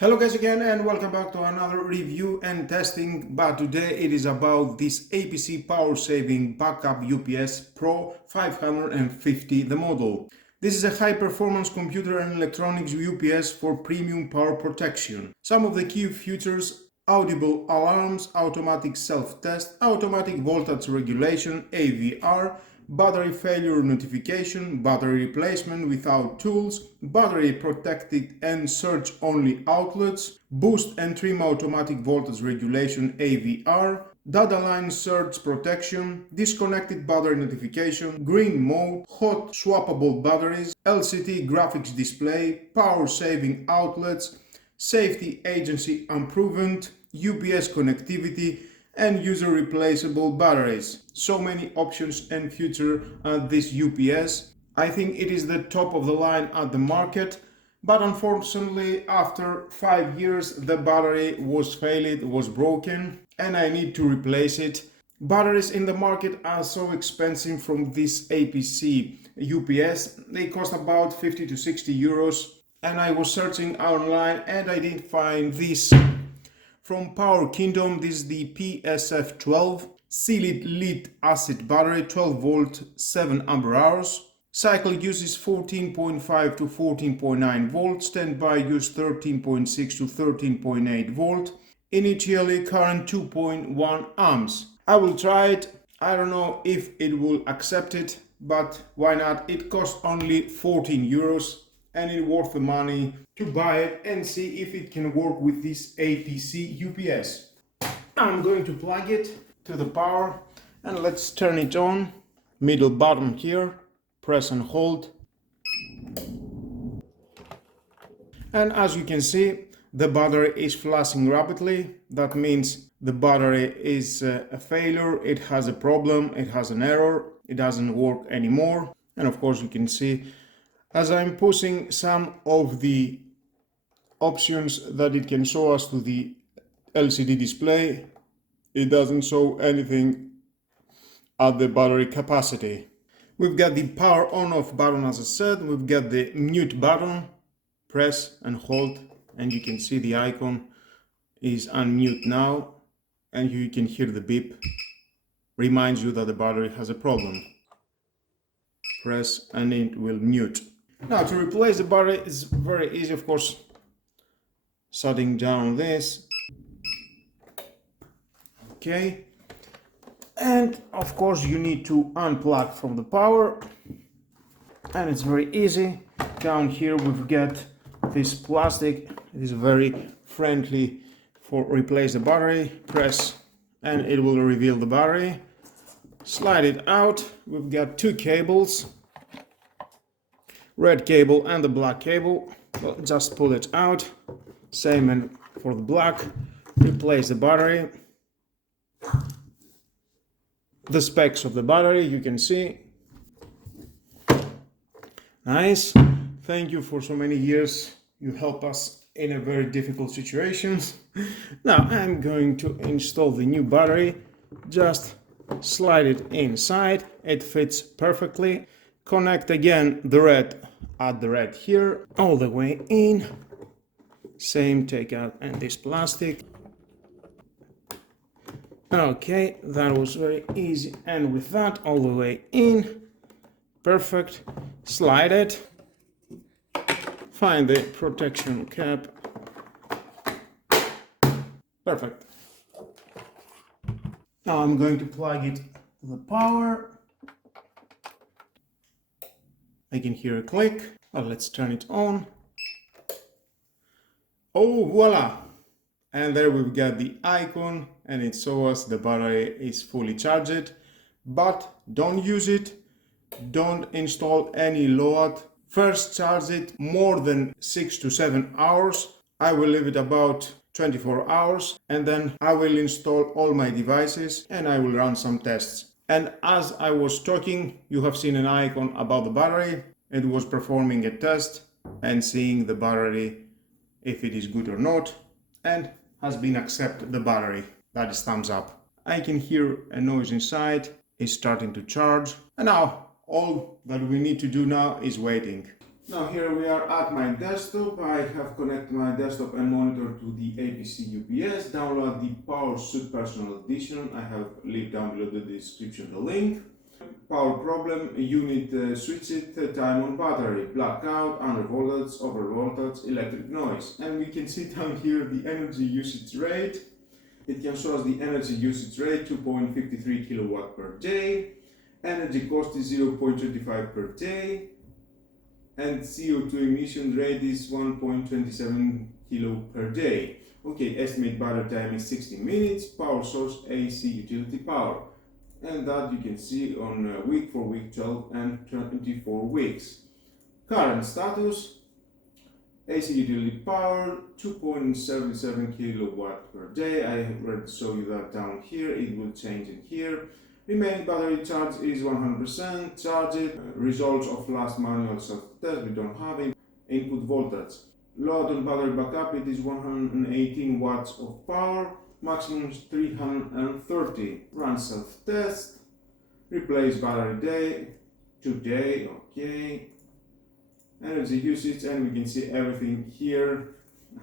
Hello guys again and welcome back to another review and testing, but today it is about this APC power saving backup UPS Pro 550, the model. This is a high performance computer and electronics UPS for premium power protection. Some of the key features: audible alarms, automatic self-test, automatic voltage regulation AVR, battery failure notification, battery replacement without tools, battery protected and surge only outlets, boost and trim automatic voltage regulation AVR, data line surge protection, disconnected battery notification, green mode, hot swappable batteries, LCD graphics display, power saving outlets, safety agency improvement, UPS connectivity, and user replaceable batteries. So many options and features this UPS. I think it is the top of the line at the market, but unfortunately after 5 years the battery was failed, was broken, and I need to replace it. Batteries in the market are so expensive from this APC UPS. They cost about 50 to 60 euros, and I was searching online and I didn't find this. From Power Kingdom, this is the PSF12 sealed lead acid battery, 12 volt, 7 ampere hours. Cycle use is 14.5 to 14.9 volts, standby use 13.6 to 13.8 volt. Initially current 2.1 amps. I will try it. I don't know if it will accept it, but why not? It costs only 14 euros. And it's worth the money to buy it and see if it can work with this APC UPS. I'm going to plug it to the power and let's turn it on. Middle button here, press and hold. And as you can see, the battery is flashing rapidly. That means the battery is a failure, it has a problem, it has an error, it doesn't work anymore. And of course you can see as I'm pushing some of the options that it can show us to the LCD display, it doesn't show anything at the battery capacity. We've got the power on off button, as I said. We've got the mute button, press and hold, and you can see the icon is unmute now, and you can hear the beep, reminds you that the battery has a problem. Press and it will mute. Now to replace the battery is very easy, of course, shutting down this. Okay, and of course you need to unplug from the power, and it's very easy. Down here we've got this plastic. It is very friendly for replace the battery. Press and it will reveal the battery. Slide it out. We've got two cables, red cable and the black cable. Well, just pull it out. Same for the black. Replace the battery. The specs of the battery you can see. Nice. Thank you for so many years. You help us in a very difficult situations. Now I'm going to install the new battery. Just slide it inside. It fits perfectly. Connect again the red at the red here, all the way in. Same, take out and this plastic. Okay, that was very easy, and with that all the way in. Perfect. Slide it. Find the protection cap. Perfect. Now I'm going to plug it to the power. I can hear a click. Well, let's turn it on. Oh, voila! And there we've got the icon, and it shows us the battery is fully charged. But don't use it. Don't install any load. First charge it more than 6 to 7 hours. I will leave it about 24 hours, and then I will install all my devices and I will run some tests. And as I was talking, you have seen an icon about the battery. It was performing a test and seeing the battery, if it is good or not, and has been accepted the battery. That is thumbs up. I can hear a noise inside. It's starting to charge. And now all that we need to do now is waiting. Now here we are at my desktop. I have connected my desktop and monitor to the APC UPS. Download the Power Suit Personal Edition. I have linked down below the description the link. Power problem, unit switch it, time on battery, blackout, under voltage, over voltage, electric noise. And we can see down here the energy usage rate. It can show us the energy usage rate, 2.53 kilowatt per day. Energy cost is 0.25 per day. And CO2 emission rate is 1.27 kilo per day. Okay, estimate battery time is 60 minutes, power source AC utility power. And that you can see on week for week 12 and 24 weeks. Current status, AC utility power 2.77 kilowatt per day. I have already shown you that down here, it will change in here. Remaining battery charge is 100%, charge it. Results of last manual self-test, we don't have it. Input voltage. Load on battery backup, it is 118 watts of power, maximum is 330. Run self-test. Replace battery day, today, okay. Energy usage, and we can see everything here.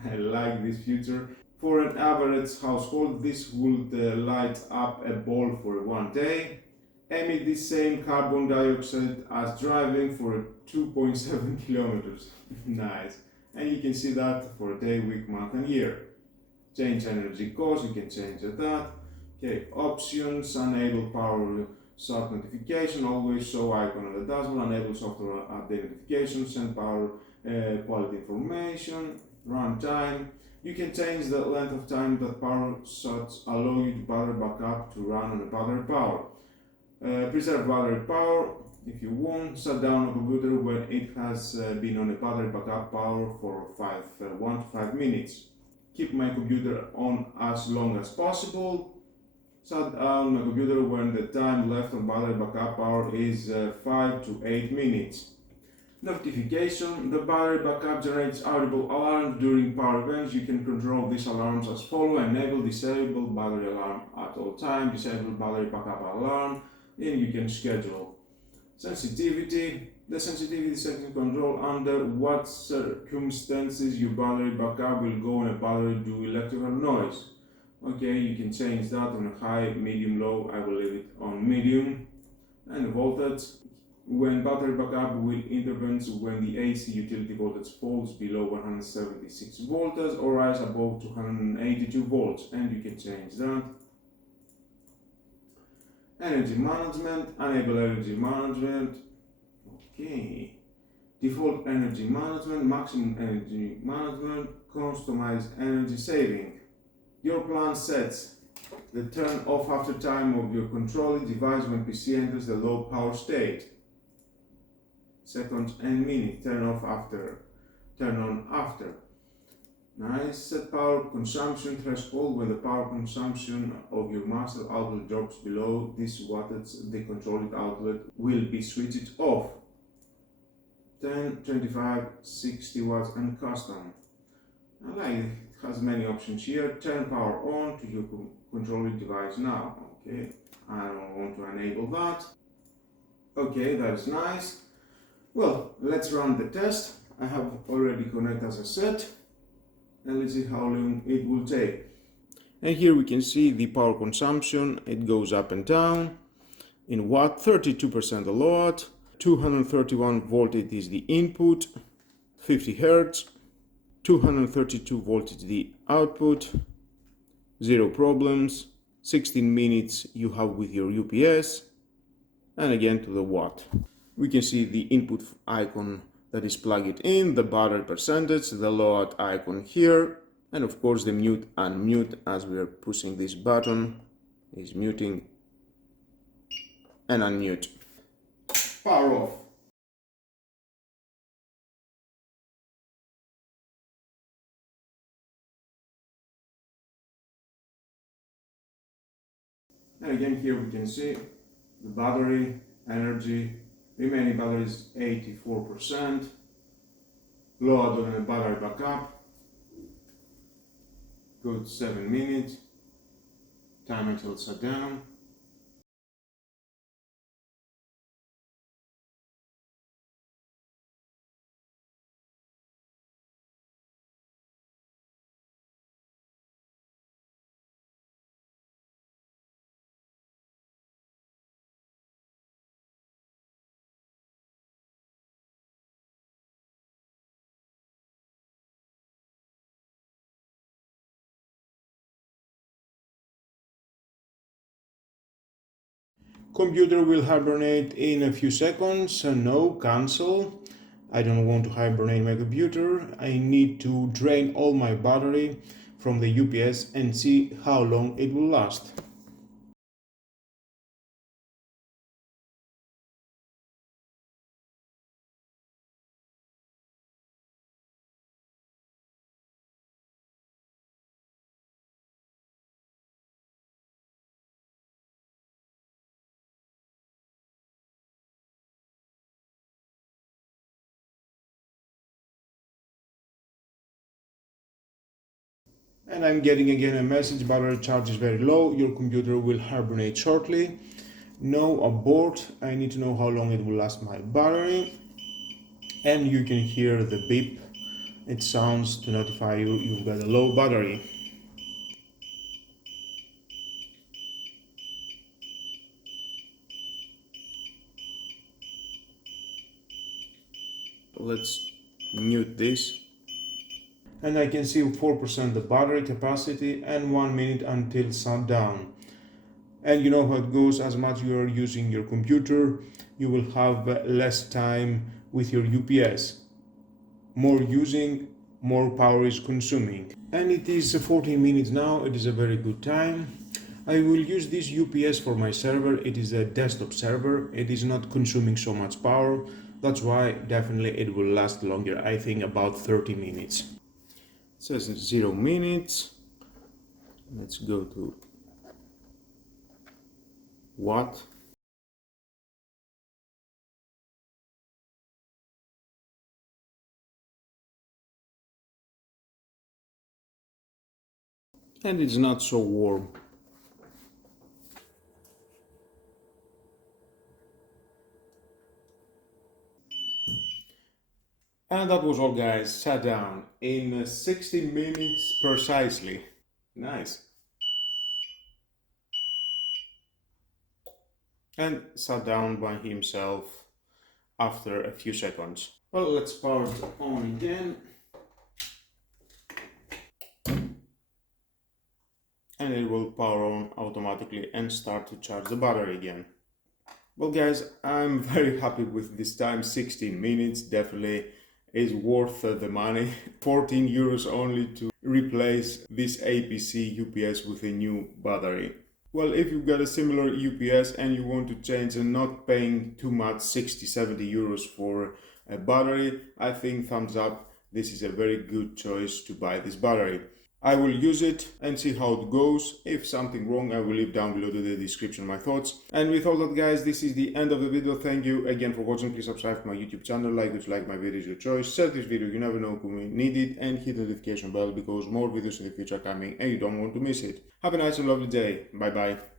I like this feature. For an average household, this would light up a bulb for 1 day. Emit the same carbon dioxide as driving for 2.7 kilometers. Nice. And you can see that for a day, week, month, and year. Change energy cost, you can change that. Okay, options, enable power start notification, always show icon on the dashboard, enable software update notifications, send power quality information, run time. You can change the length of time that power shots allow you to battery backup to run on a battery power. Preserve battery power if you want. Shut down a computer when it has been on a battery backup power for 1 to 5 minutes. Keep my computer on as long as possible. Shut down my computer when the time left on battery backup power is 5 to 8 minutes. Notification. The battery backup generates audible alarms during power events. You can control these alarms as follows. Enable disable battery alarm at all times. Disable battery backup alarm. And you can schedule. Sensitivity. The sensitivity setting control under what circumstances your battery backup will go on a battery due electrical noise. Okay, you can change that on high, medium, low. I will leave it on medium. And voltage. When battery backup will intervene when the AC utility voltage falls below 176 volts or rise above 282 volts, and you can change that. Energy management, enable energy management. Okay. Default energy management, maximum energy management, customize energy saving. Your plan sets the turn off after time of your controlling device when PC enters the low power state. Seconds and minutes, turn off after, turn on after. Nice. Set power consumption threshold. When the power consumption of your master outlet drops below this wattage, the controlled outlet will be switched off. 10, 25, 60 watts and custom. I like it. It has many options here. Turn power on to your controlled device now. Okay, I don't want to enable that. Okay, that is nice. Well, let's run the test. I have already connected as I said, and let's see how long it will take. And here we can see the power consumption. It goes up and down. In watt, 32% a lot, 231 volt it is the input, 50 hertz, 232 volt is the output, 0 problems, 16 minutes you have with your UPS, and again to the watt. We can see the input icon that is plugged in, the battery percentage, the load icon here, and of course the mute and unmute as we are pushing this button is muting and unmute. Power off. And again here we can see the battery energy. Remaining battery is 84%. Load on a battery backup. Good 7 minutes. Time until shut down. Computer will hibernate in a few seconds. No, cancel. I don't want to hibernate my computer. I need to drain all my battery from the UPS and see how long it will last. And I'm getting again a message: battery charge is very low, your computer will hibernate shortly. No, abort. I need to know how long it will last my battery. And you can hear the beep. It sounds to notify you you've got a low battery. Let's mute this. And I can see 4% the battery capacity and 1 minute until shutdown. And you know how it goes: as much you are using your computer, you will have less time with your UPS. More using, more power is consuming. And it is 14 minutes now, it is a very good time. I will use this UPS for my server. It is a desktop server, it is not consuming so much power. That's why definitely it will last longer, I think about 30 minutes. It says 0 minutes. Let's go to watt. And it's not so warm. And that was all, guys. Shut down in 60 minutes precisely. Nice. And shut down by himself after a few seconds. Well, let's power it on again. And it will power on automatically and start to charge the battery again. Well, guys, I'm very happy with this time. 16 minutes definitely is worth the money. 14 euros only to replace this APC UPS with a new battery. Well, if you've got a similar UPS and you want to change and not paying too much, 60-70 euros for a battery, I think thumbs up. This is a very good choice to buy this battery. I will use it and see how it goes. If something wrong, I will leave down below to the description my thoughts. And with all that, guys, this is the end of the video. Thank you again for watching. Please subscribe to my YouTube channel, like if you like my videos, your choice. Share this video, you never know who may need it, and hit the notification bell because more videos in the future are coming and you don't want to miss it. Have a nice and lovely day. Bye bye.